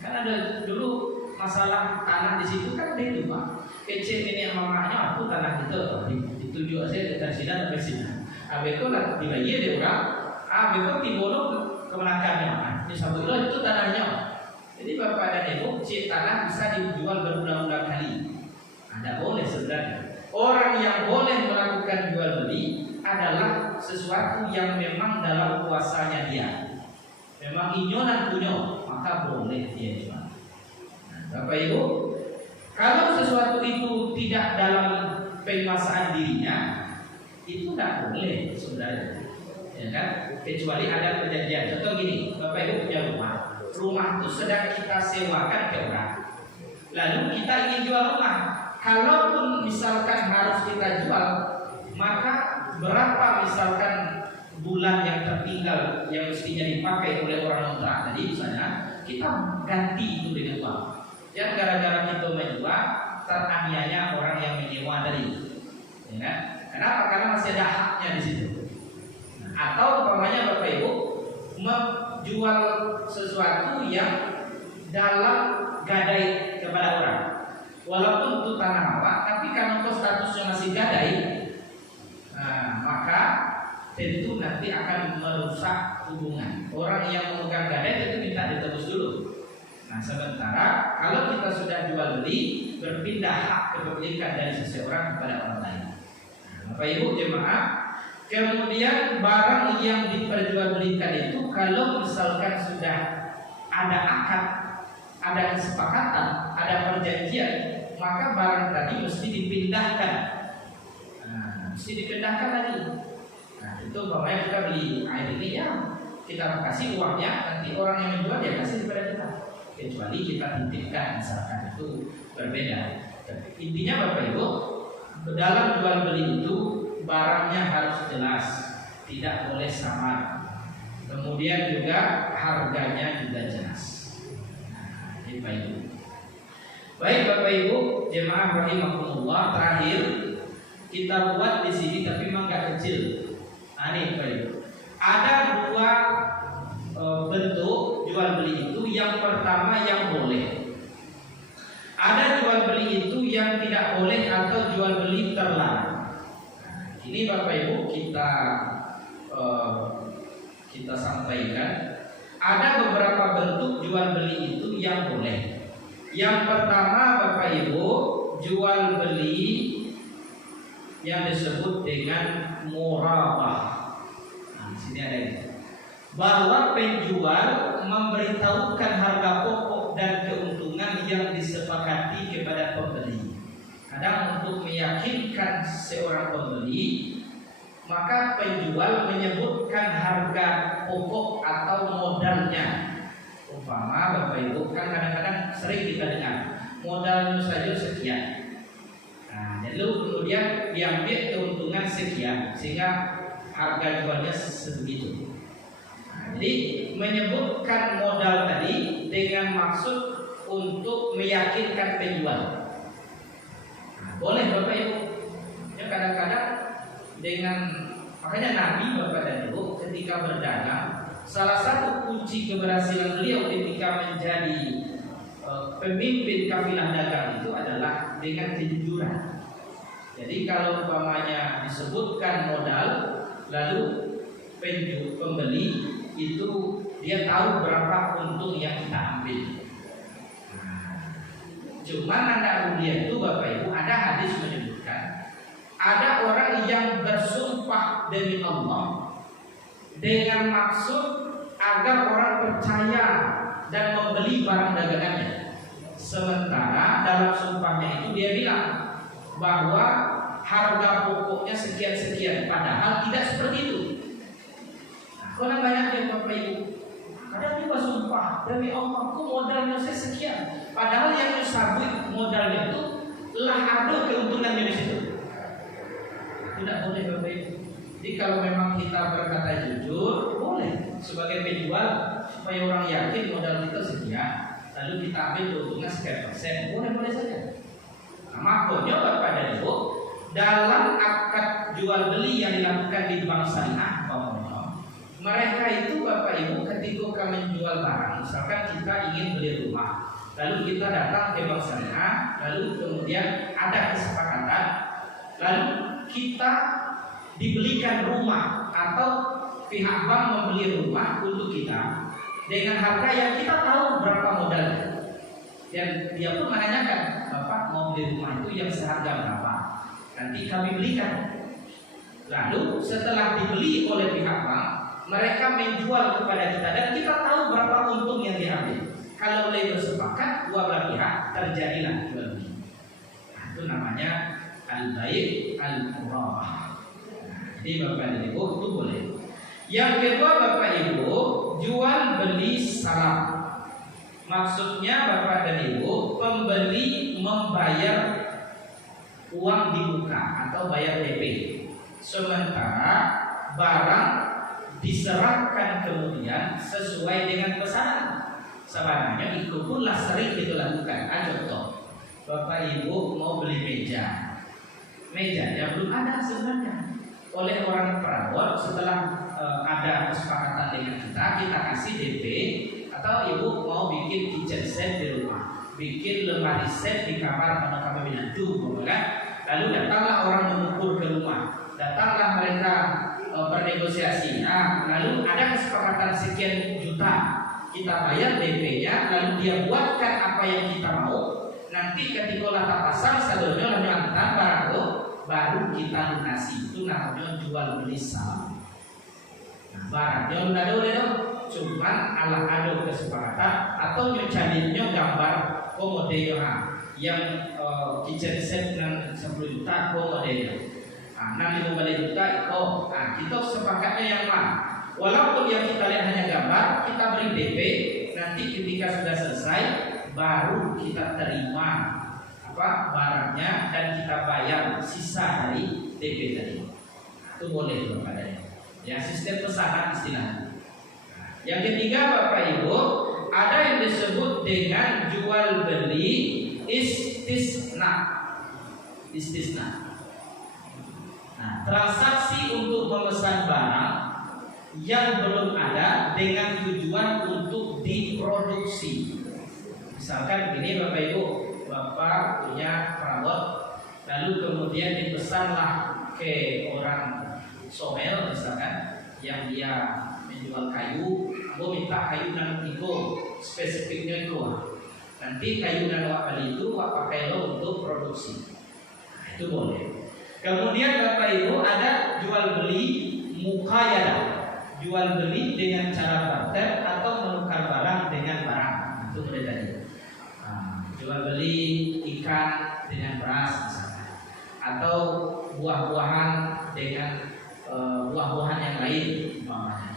kan ada dulu masalah tanah di situ kan ada itu Pak. Kecil ini mamanya aku tanah itu dituju saya dari sini sampai sini. Abeko lah dibayar dia orang. Abeko tibono kemenakannya. Di samping itu tanahnya. Jadi Bapak dan Ibu, tanah bisa dijual berulang-ulang kali. Tidak boleh sebenarnya. Orang yang boleh melakukan jual beli adalah sesuatu yang memang dalam kuasanya dia. Memang inyonan punya, maka boleh dia jual. Nah, Bapak Ibu, kalau sesuatu itu tidak dalam penguasaan dirinya, itu tidak boleh sebenarnya, ya kan? Kecuali ada perjanjian. Contoh gini, Bapak Ibu punya rumah itu sedang kita sewakan ke orang, lalu kita ingin jual rumah. Kalaupun misalkan harus kita jual, maka berapa misalkan bulan yang tertinggal yang mestinya dipakai oleh orang kontrak tadi misalnya, kita ganti itu dengan uang. Yang gara-gara kita menjual teraniaya orang yang menyewa tadi, ya kan? Kenapa? Karena masih ada haknya di situ. Nah, atau umpamanya Bapak Ibu jual sesuatu yang dalam gadai kepada orang. Walaupun itu tanah apa, tapi kalau kau statusnya masih gadai, maka tentu nanti akan merusak hubungan. Orang yang memegang gadai itu minta ditebus dulu. Nah, sementara kalau kita sudah jual beli, berpindah hak kepemilikan dari seseorang kepada orang lain. Bapak Ibu jemaah, kemudian barang yang diperjualbelikan itu kalau misalkan sudah ada akad, ada kesepakatan, ada perjanjian, maka barang tadi mesti dipindahkan. Mesti dipindahkan lagi. Nah, itu umpamanya kita beli air ini ya, kita kasih uangnya, nanti orang yang menjual dia kasih kepada kita. Kecuali kita titipkan, misalkan itu berbeda. Intinya Bapak Ibu, dalam jual beli itu barangnya harus jelas, tidak boleh samar. Kemudian juga harganya juga jelas. Nah, Bapak Ibu. Baik Bapak Ibu, jemaah rahimakumullah, terakhir kita buat di sini tapi memang nggak kecil. Nah, ini Bapak Ibu. Ada dua bentuk jual beli itu. Yang pertama yang boleh. Ada jual beli itu yang tidak boleh atau jual beli terlarang. Ini Bapak Ibu kita sampaikan. Ada beberapa bentuk jual beli itu yang boleh. Yang pertama Bapak Ibu, jual beli yang disebut dengan murabah. Nah, di sini ada ini. Bahwa penjual memberitahukan harga pokok dan keuntungan yang disepakati kepada pembeli. Kadang untuk meyakinkan seorang pembeli, maka penjual menyebutkan harga pokok atau modalnya. Umpama Bapak Ibu kan kadang-kadang sering kita dengar modalnya saja sekian. Nah, jadi kemudian diambil keuntungan sekian sehingga harga jualnya sebegitu. Jadi menyebutkan modal tadi dengan maksud untuk meyakinkan penjual. Nah, boleh Bapak Ibu. Ya, kadang-kadang dengan makanya Nabi Bapak dan Ibu ketika berdagang, salah satu kunci keberhasilan beliau ketika menjadi pemimpin kafilah dagang itu adalah dengan kejujuran. Jadi kalau umpamanya disebutkan modal, lalu pembeli itu dia tahu berapa untung yang kita ambil. Cuman ada uliah itu Bapak Ibu, ada hadis menyebutkan ada orang yang bersumpah demi Allah dengan maksud agar orang percaya dan membeli barang dagangannya. Sementara dalam sumpahnya itu dia bilang bahwa harga pokoknya sekian-sekian, padahal tidak seperti itu. Karena banyak yang Bapak Ibu kadang juga sumpah demi Allah aku modalnya sekian, padahal yang disabut modalnya itu lah ada keuntungannya di situ. Tidak boleh Bapak Ibu. Jadi kalau memang kita berkata jujur, boleh sebagai penjual supaya orang yakin modal kita sekian, lalu kita ambil keuntungan sekian persen, boleh saja. Nah, makanya Bapak dan Ibu, dalam akad jual beli yang dilakukan di bank syariah, mereka itu Bapak Ibu ketika kami menjual barang, misalkan kita ingin beli rumah, lalu kita datang ke bank syariah, lalu kemudian ada kesepakatan, lalu kita dibelikan rumah atau pihak bank membeli rumah untuk kita dengan harga yang kita tahu berapa modalnya, dan dia pun menanyakan, Bapak mau beli rumah itu yang seharga berapa, nanti kami belikan. Lalu setelah dibeli oleh pihak bank, mereka menjual kepada kita dan kita tahu berapa untung yang diambil. Kalau boleh bersepakat dua belah pihak, terjadilah jual beli. Nah, itu namanya al-bai' al-murabah. Jadi Bapak dan Ibu itu boleh. Yang kedua Bapak Ibu, jual beli salam. Maksudnya Bapak dan Ibu, pembeli membayar uang di muka atau bayar DP, sementara barang diserahkan kemudian sesuai dengan pesanan. Sebenarnya itu punlah sering kita lakukan. Contoh, Bapak Ibu mau beli mejanya belum ada sebenarnya oleh orang perawat. Setelah ada kesepakatan dengan kita kasih DP, atau ibu mau bikin kitchen set di rumah, bikin lemari set di kamar pada kami binatu, kan? Lalu datanglah orang mengukur ke rumah, datanglah mereka bernegosiasi. Lalu ada kesepakatan sekian juta, kita bayar DP-nya, lalu dia buatkan apa yang kita mau. Nanti ketika lata pasang salurnya lanjutan barang itu, baru kita lunasi. Itu namanya jual beli salam. Nah, barangnya udah ada, cuman ala ada kesepakatan atau nyocalinnya gambar modelnya yang kitchen set dengan 10 juta modelnya. Nah, 15 juta itu, kita sepakatnya yang mana? Walaupun yang kita lihat hanya gambar, kita beri DP. Nanti ketika sudah selesai, baru kita terima barangnya dan kita bayar sisa dari DP tadi. Itu boleh Bapak dan Ibu. Ya, sistem pesanan istilahnya. Yang ketiga Bapak Ibu, ada yang disebut dengan jual beli istisna. Nah, transaksi untuk memesan barang yang belum ada dengan tujuan untuk diproduksi. Misalkan begini Bapak Ibu, Bapak punya perabot, lalu kemudian dipesanlah ke orang somel misalkan yang dia menjual kayu, aku minta kayu dan itu spesifiknya itu, nanti kayu dan beli itu pakai lo untuk produksi. Nah, itu boleh. Kemudian Bapak Ibu ada jual beli muqayadah, jual beli dengan cara barter atau menukar barang dengan barang. Itu boleh tadi. Jual beli ikan dengan beras misalnya, atau buah-buahan dengan buah-buahan yang lain.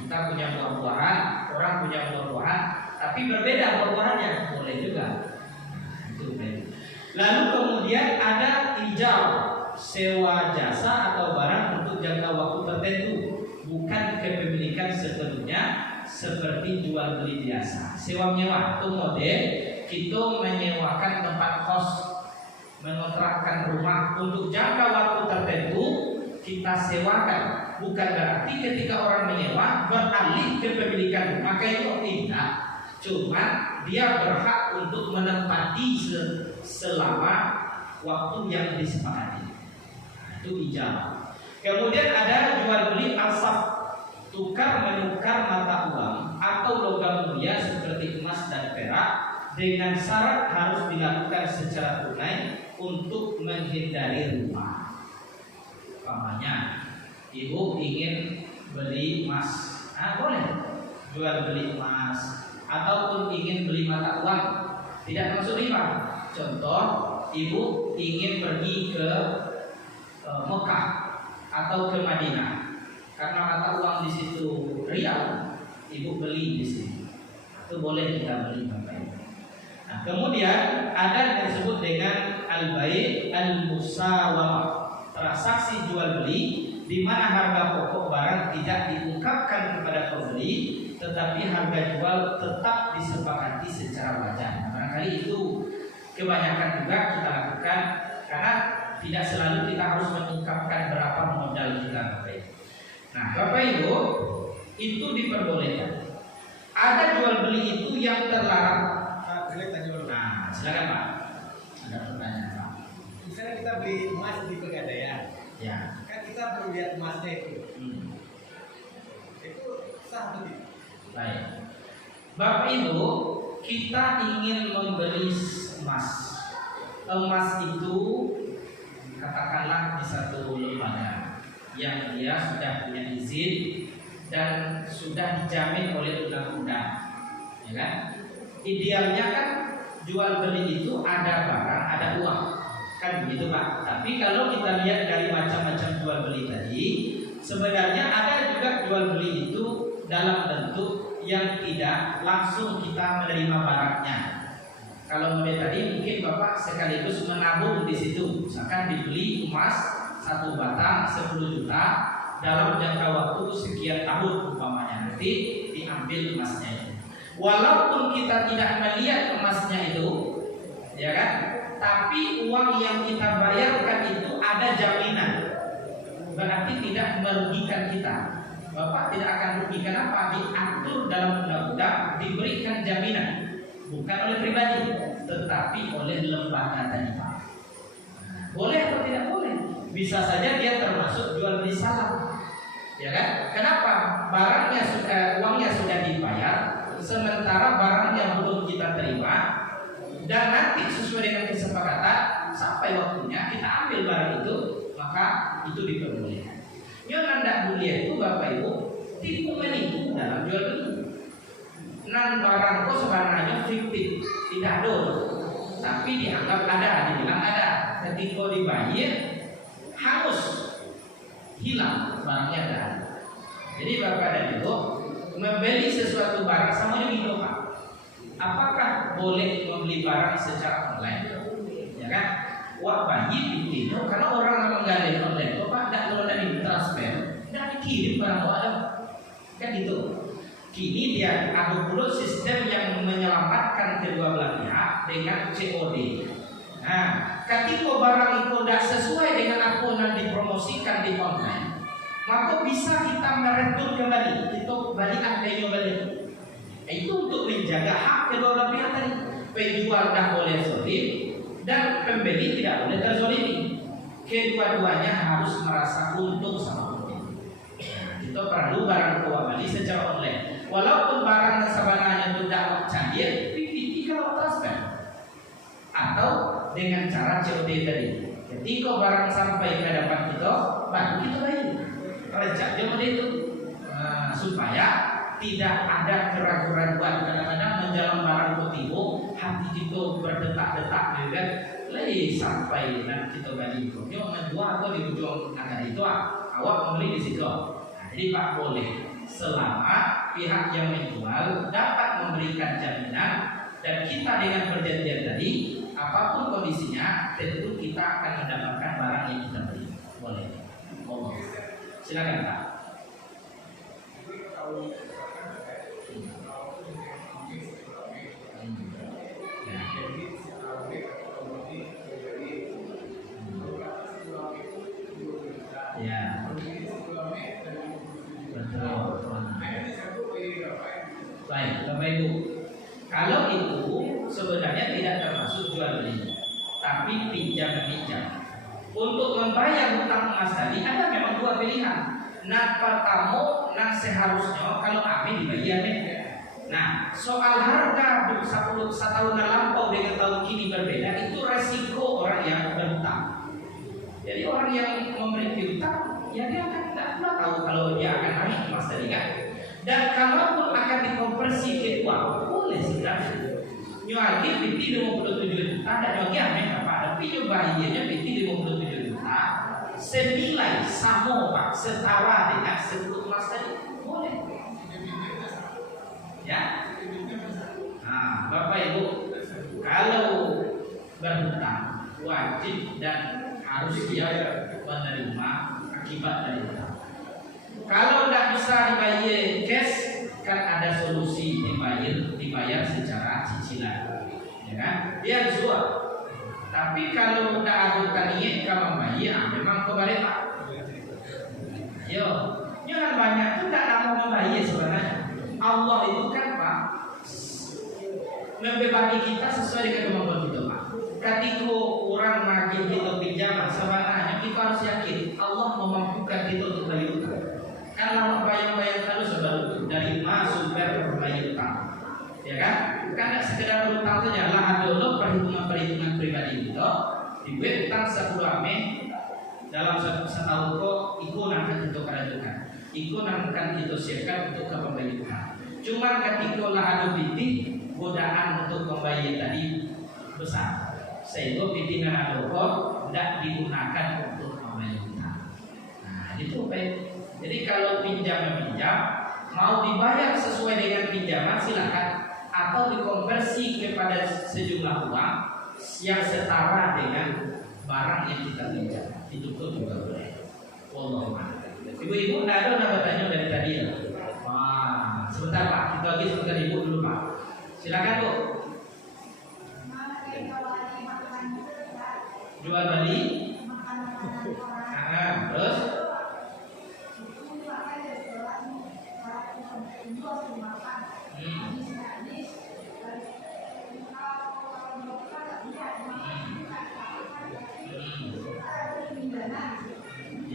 Kita punya buah-buahan, orang punya buah-buahan, tapi berbeda buah-buahannya, boleh juga. Itu boleh. Lalu kemudian ada ijab, sewa jasa atau barang untuk jangka waktu tertentu, bukan kepemilikan sepenuhnya seperti jual beli biasa. Sewa menyewa itu model kita menyewakan tempat kos, mengontrakkan rumah untuk jangka waktu tertentu, kita sewakan. Bukan berarti ketika orang menyewa beralih ke pemilikan rumah, itu tidak. Cuma dia berhak untuk menempati selama waktu yang disepakati. Itu ijab. Kemudian ada jual beli al-saf, tukar menukar mata uang atau logam mulia seperti emas dan perak, dengan syarat harus dilakukan secara tunai untuk menghindari rumah. Umpamanya, ibu ingin beli emas, boleh jual beli emas, ataupun ingin beli mata uang, tidak masuk riba. Contoh, ibu ingin pergi ke Mekah atau ke Madinah, karena mata uang di situ rial, ibu beli di sini. Itu boleh kita beli Bapak Ibu. Nah, kemudian ada yang disebut dengan al-bai' al-musawamah, transaksi jual beli di mana harga pokok barang tidak diungkapkan kepada pembeli, tetapi harga jual tetap disepakati secara wajar. Nah, barangkali itu kebanyakan juga kita lakukan karena tidak selalu kita harus mengungkapkan berapa modal kita Bapak Ibu. Nah, Bapak Ibu, itu diperbolehkan. Ada jual beli itu yang terlarang. Nah, silakan Pak. Ada pertanyaan Pak. Misalnya kita beli emas di Pegadaian, ya, kan kita perlu lihat emasnya itu. Itu sah atau tidak? Baik. Bapak Ibu, kita ingin membeli emas. Emas itu katakanlah di satu lembaga yang dia sudah punya izin dan sudah dijamin oleh undang-undang, ya kan? Idealnya kan jual beli itu ada barang, ada uang, kan begitu Pak. Tapi kalau kita lihat dari macam-macam jual beli tadi, sebenarnya ada juga jual beli itu dalam bentuk yang tidak langsung kita menerima barangnya. Kalau model tadi mungkin Bapak sekaligus menabung di situ, misalkan dibeli emas 1 batang 10 juta dalam jangka waktu sekian tahun umpamanya, nanti diambil emasnya itu. Walaupun kita tidak melihat emasnya itu, ya kan? Tapi uang yang kita bayarkan itu ada jaminan, berarti tidak merugikan kita. Bapak tidak akan rugi. Kenapa? Diatur dalam undang-undang, diberikan jaminan bukan oleh pribadi, tetapi oleh lembaga tadi Pak. Boleh atau tidak boleh? Bisa saja dia termasuk jual beli salah, ya kan? Kenapa? Barangnya sudah, uangnya sudah dibayar, sementara barangnya belum kita terima, dan nanti sesuai dengan kesepakatan sampai waktunya kita ambil barang itu, maka itu diperbolehkan. Yang tidak boleh itu Bapak Ibu tipu menipu dalam jual beli. Nan barang kok sebenarnya fiktif, tidak ada, tapi dianggap ada, dibilang ada. Ketika dibayar hangus, hilang barangnya ada. Jadi Bapak dan Ibu membeli sesuatu barang sama dengan Pak. Apakah boleh membeli barang secara online? Ya kan? Wah wajib itu karena orang menggali online, Bapak tidak perlu dari transfer, tidak dikirim barang ada, kan gitu. Kini dia ada pula sistem yang menyelamatkan kedua belah pihak dengan COD. Nah, ketika barang itu tidak sesuai dengan apa yang dipromosikan di online, maka bisa kita meretur kembali, kita balik adanya balik. Itu untuk menjaga hak kedua belah pihak tadi. Penjual tidak boleh zolim dan pembeli tidak boleh terzolimi. Kedua-duanya harus merasa untung sama pembeli. Kita perlu barang kembali secara online. Walaupun barang sebenarnya itu tidak cair, PPT kalau transfer atau dengan cara COD tadi. Ketika barang sampai ke hadapan kita, baru kita bayar. Rencana model itu supaya tidak ada keraguan-keraguan. Kadang-kadang menjalan barang ketipu, hati kita berdetak-detak, kan? Lagi sampai nanti kita bagi itu. Dia menjual atau di ujung angka itu, awak membeli di situ. Nah, jadi Pak boleh selama pihak yang menjual dapat memberikan jaminan dan kita dengan perjanjian tadi, apapun kondisinya, tentu kita akan mendapatkan barang yang kita beli. Boleh. Oh, silakan Pak. Ya. Betul. Baik, Bapak Ibu. Kalau itu sebenarnya tidak termasuk jual beli, tapi pinjam meminjam. Untuk membayar hutang emas tadi ada memang dua pilihan. Nak pertama, nak seharusnya kalau kami dibayar. Nah, soal harga 10 tahun lampau dengan tahun kini berbeda, itu resiko orang yang berhutang. Jadi orang yang memiliki hutang, ya dia akan tidak pernah tahu kalau dia akan naik emas tadi kan. Dan kalaupun akan dikonversi ke uang, boleh sebenarnya. Nyuagi PT 57 juta, dan nyuagi aneh apa? Tapi nyobainnya PT 57 juta, senilai sama Pak, setara dengan 10 emas tadi, boleh. Ya. Nah, Bapak Ibu, kalau berhutang wajib dan harus siap menerima akibat dari hutang. Kalau tidak bisa dibayar cash, kan ada solusi dibayar secara cicilan, ya kan? Dia jual. Tapi kalau tidak ada niat kalau membayar, memang kembali Pak. Yo, jangan banyak itu tidak mau membayar sebenarnya. Allah itu kan Pak membebani kita sesuai dengan kemampuan kita Pak. Ketika orang makin kita pinjaman, sebenarnya kita harus yakin Allah memampukan kita untuk bayar utang. Kalau bayang-bayang terus sebab dari masuk berbayar utang, ya kan? Karena sekedar berutang saja lah dulu perhitungan pribadi kita dibuat utang 10 ame dalam setahun kok ikut akan kita kerjakan, ikut akan kita siapkan untuk pembayaran. Cuma ketika lah ada titik godaan untuk membayar tadi besar, sehingga pimpinan ada kok tidak digunakan untuk membayar utang. Nah itu baik. Jadi kalau pinjam meminjam mau dibayar sesuai dengan pinjaman silakan, atau dikonversi kepada sejumlah uang yang setara dengan barang yang kita pinjam, itu pun juga boleh. Wallahu a'lam. Ibu-ibu ada bertanya dari tadi ya? Wah, sebentar Pak, kita lagi sebentar ibu dulu Pak. Silakan Bu. Jual beli. Terus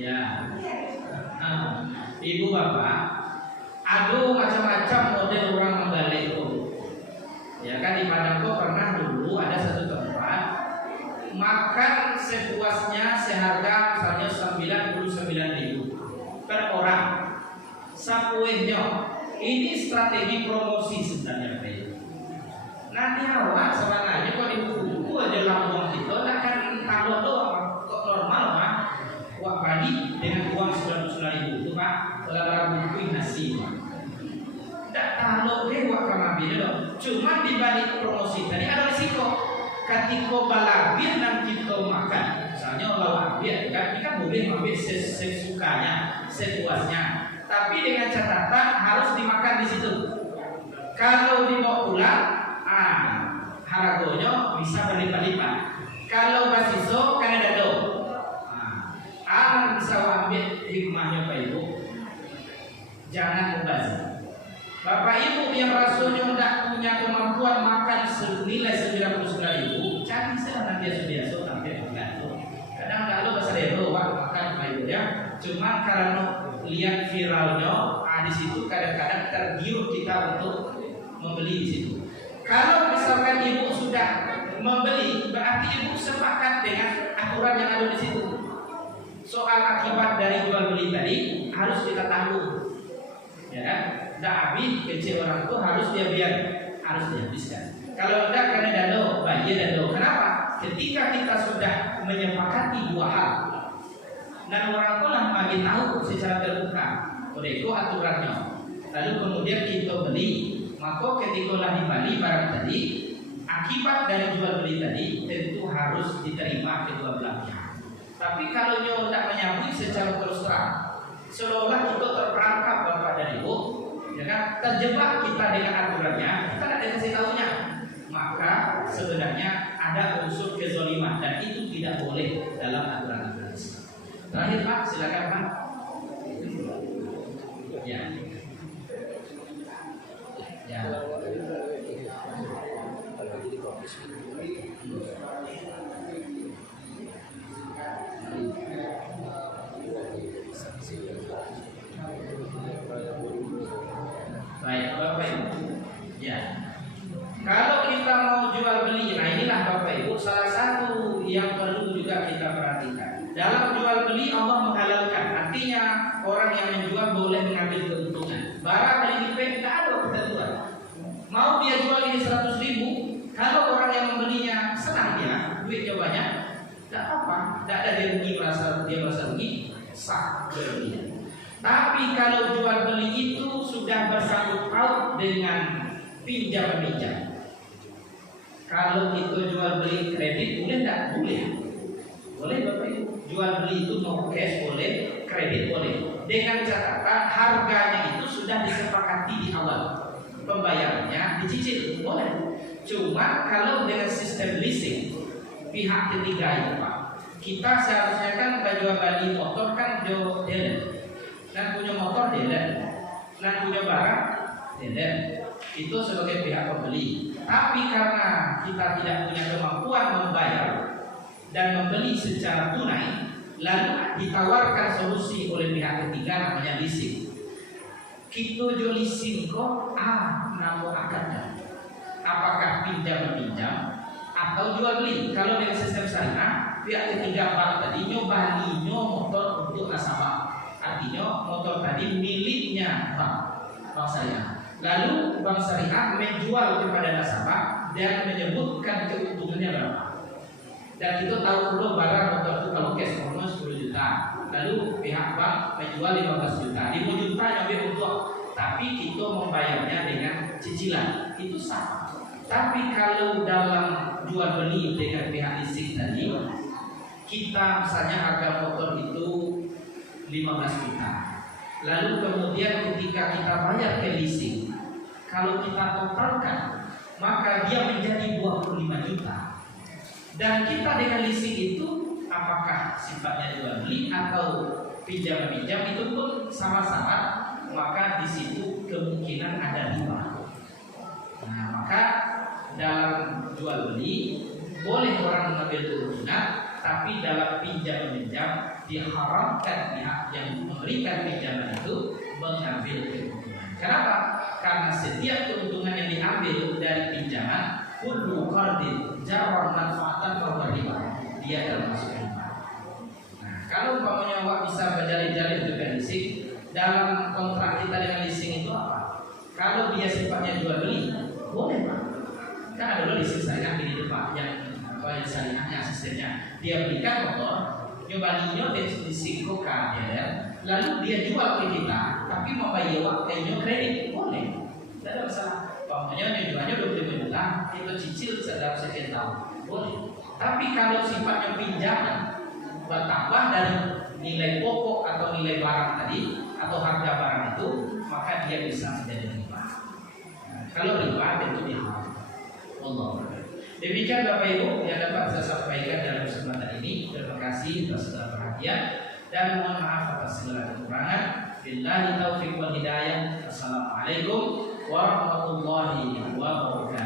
Ya. Ibu bapak, aduh macam-macam model orang membalik itu. Ya kan di Padang kok pernah dulu ada satu tempat makan sepuasnya seharga misalnya 99.000 per orang. Sapuenya ini strategi promosi sebenarnya Pak. Nanti awak sebenarnya kok di buku aja lambung kita akan tahu doang kok normal mah. Wah pagi dengan uang 99.000 itu Pak, kalau buku nasi Pak. Tak tahu deh wak kamabil loh. Cuma dibalik promosi tadi ada risiko. Ketika balabir dan kita makan, misalnya lawan biar kan, ini kan boleh makan sesukanya, sepuasnya. Tapi dengan catatan harus dimakan di situ. Kalau dibawa pulang, harganya bisa berlipat-lipat. Kalau basiso kan ada do. Bisa ambil hikmahnya Pak Ibu. Jangan mubazir. Bapak Ibu yang rasanya tidak punya kemampuan makan senilai 99.000, cari sana dia sudah sampai makan. Kadang kalau bahasa Dewa makan Pak Ibu ya. Cuma karena lihat viralnya, di situ kadang-kadang tergiur kita untuk membeli di situ. Kalau misalkan ibu sudah membeli, berarti ibu sepakat dengan aturan yang ada di situ. Soal akibat dari jual beli tadi harus kita tanggung, ya kan? Tidak habis kecil orang itu harus dia biar harus dihabiskan. Kalau tidak karena dado, bayi dado. Kenapa? Ketika kita sudah menyepakati dua hal dan orang itu lah bagi tahu secara terbuka, itu aturannya. Lalu kemudian kita beli, maka ketika lah dibeli barang tadi, akibat dari jual beli tadi tentu harus diterima kedua belah pihak. Tapi kalau nyo tidak menyambut secara terus terang, seolah kita terperangkap Bapak dan Ibu, ya kan, terjebak kita dengan aturannya, kita tidak dikasih tahunya, maka sebenarnya ada unsur kezaliman dan itu tidak boleh dalam aturan-aturan Islam. Terakhir Pak, silakan Pak. Ya. Ya. Baik Bapak Ibu. Ya. Kalau kita mau jual beli, nah inilah Bapak Ibu salah satu yang perlu juga kita perhatikan. Dalam jual beli Allah menghalalkan, artinya orang yang menjual boleh mengambil keuntungan. Barang dari IP tidak ada ketentuan. Mau dia jual ini 100.000, kalau orang yang membelinya senang dia, duitnya banyak, tidak apa, tidak ada dia rugi merasa rugi, sah jual. Tapi kalau jual beli itu sudah bersangkut paut dengan pinjam meminjam. Kalau kita jual beli kredit boleh tidak? Boleh. Boleh Bapak Ibu. Jual beli itu mau cash boleh, kredit boleh. Dengan catatan harganya itu sudah disepakati di awal. Pembayarannya dicicil boleh. Cuma kalau dengan sistem leasing pihak ketiga itu Pak, kita seharusnya kan jual beli motor kan dealer. Dan punya motor dealer, dan punya barang dealer, itu sebagai pihak pembeli. Tapi karena kita tidak punya kemampuan membayar dan membeli secara tunai, lalu ditawarkan solusi oleh pihak ketiga namanya leasing. Kita jual leasing kok, namun akadnya apakah pinjam meminjam atau jual beli? Kalau dengan sistem syariah, pihak ketiga Pak tadi nyobali motor untuk nasabah. Artinya motor tadi miliknya bank syariah. Lalu bank syariah menjual kepada nasabah dan menyebutkan keuntungannya berapa. Dan kita tahu dulu barang motor itu kalau cash 10 juta. Lalu pihak bank menjual 15 juta. 5 juta nyampe untuk, tapi kita membayarnya dengan cicilan. Itu sah. Tapi kalau dalam jual beli dengan pihak leasing tadi, kita misalnya harga motor itu 15 juta. Lalu kemudian ketika kita bayar ke leasing, kalau kita totalkan, maka dia menjadi 25 juta. Dan kita dengan leasing itu apakah sifatnya jual beli atau pinjam meminjam itu pun sama-sama, maka di situ kemungkinan ada riba. Nah, maka dalam jual beli boleh orang mengambil keuntungan, tapi dalam pinjam meminjam diharamkan pihak yang memberikan pinjaman itu mengambil keuntungan. Kenapa? Karena setiap keuntungan yang diambil dari pinjaman kullu qardin jarra manfaatan fa riba, dia termasuk riba. Nah, kalau umpamanya awak bisa berjalin-jalin dengan leasing, dalam kontrak kita dengan leasing itu apa? Kalau dia sifatnya jual beli, boleh Pak. Kan ada dulu leasing saya di depan yang syariahnya asistennya, dia belikan motor, nyobalinya di singkokan ya, lalu dia jual ke kita, tapi mau bayar waktunya kredit, boleh, tidak ada masalah. Pokoknya jualnya 25 juta, kita cicil dalam sekian tahun, boleh. Tapi kalau sifatnya pinjaman, bertambah dari nilai pokok atau nilai barang tadi atau harga barang itu, maka dia bisa menjadi riba. Nah, kalau riba tentu diharam. Allah. Demikian Bapak Ibu yang dapat saya sampaikan dalam kesempatan ini. Terima kasih atas segala perhatian dan mohon maaf atas segala kekurangan. Billahi taufiq wal hidayah. Assalamualaikum warahmatullahi wabarakatuh.